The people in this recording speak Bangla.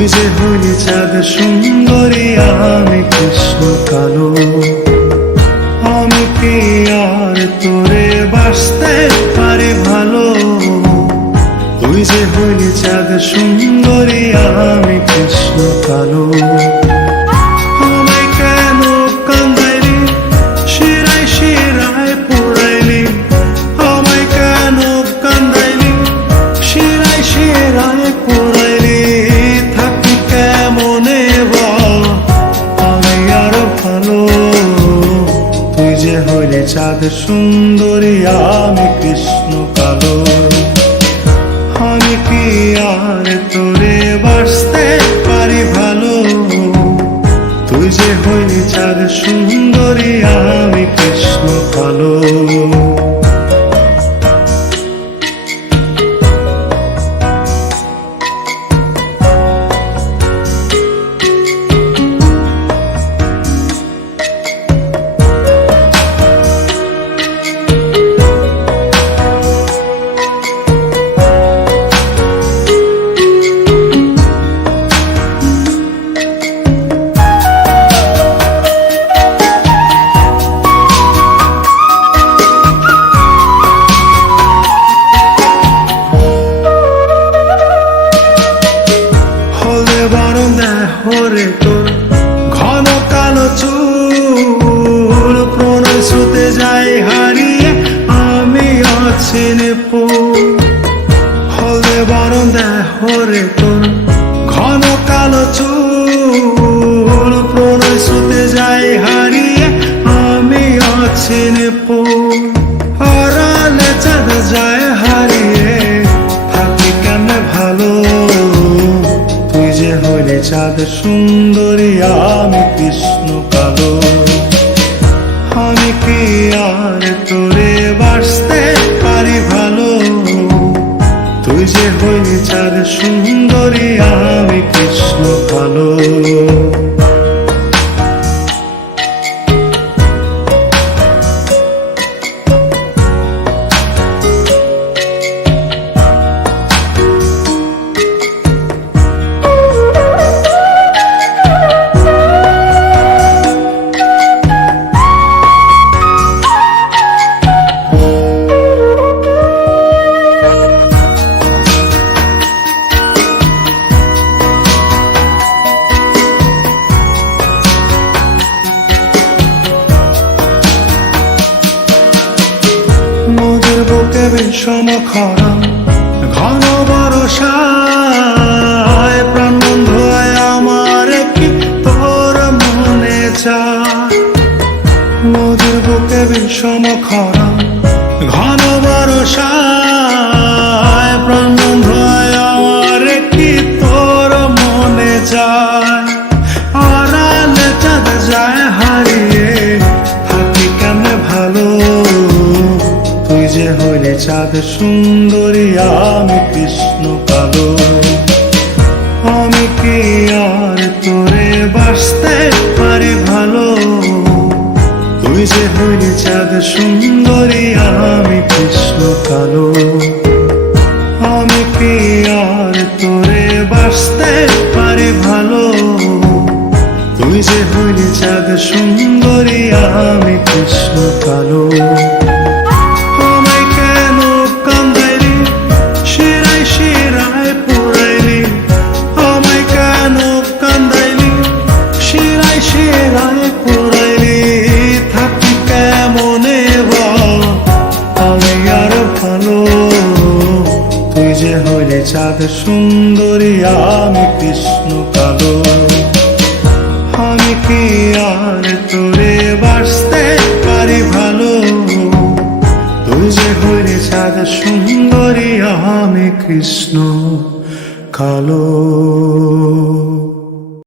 তুই যে হলি চাঁদ সুন্দরী, আমি কৃষ্ণ কালো। আমি কি আর তোরে বাসতে পারি ভালো? তুই যে হলি চাঁদ সুন্দরী, আমি কৃষ্ণ কালো। আমায় কেন কান্দাইলি, শিরায় শিরায় পুরাইলি? আমায় কেন কান্দাইলি, শিরায় শিরায় পুরাইলি? থাকি কেমনে বল, আমি আরো ভালো। তুই যে হইলি চাঁদ সুন্দরী, আমি কৃষ্ণ কালো। আমি কি আর তোরে বাসতে পারি ভালো? তুই যে হইলি চাঁদ সুন্দরী, আমি কৃষ্ণ কালো। হরে তোর ঘন কালো চুল, প্রণয় স্রোতে যাই হারিয়ে আমি অচিনে ফুল। হলে বরণ দেয় হরে তোর ঘন কালো চুল, প্রণয় স্রোতে যাই হারিয়ে আমি অচিনে ফুল। আড়ালে চাঁদ যায় হারিয়ে, থাকি কেমনে ভালো? তুই যে হইলি চাঁদ সুন্দরী, আমি কৃষ্ণ কালো। আমি কি আর তোরে বাসতে পারি ভালো? তুই যে হইলি চাঁদ সুন্দরী, আমি কৃষ্ণ কালো। বুকে বিষম খরা, ঘন বরষায় প্রাণ বন্ধ আমার কি তোর মনে চায়? নদীর বুকে বিষম খরা, ঘন বরষায় প্রাণ বন্ধ আমার কি তোর মনে চায়? আড়ালে চাঁদ যায় হারিয়ে, থাকি কেমনে ভালো? তুই যে হইলি চাঁদ সুন্দরী, আমি কৃষ্ণ কালো। আমি কি আর তোরে বাসতে পারি ভালো? তুই যে হইলি চাঁদ সুন্দরী, আমি কৃষ্ণ কালো। আমি কি আর তোরে বাসতে পারি ভালো? তুই যে হইলি চাঁদ সুন্দরী, আমি কৃষ্ণ কালো। তুই যে হইলি চাঁদ সুন্দরী, আমি কৃষ্ণ কালো। আমি কি আর তোরে বাসতে পারি ভালো? তুই যে হইলি চাঁদ সুন্দরী, আমি কৃষ্ণ কালো।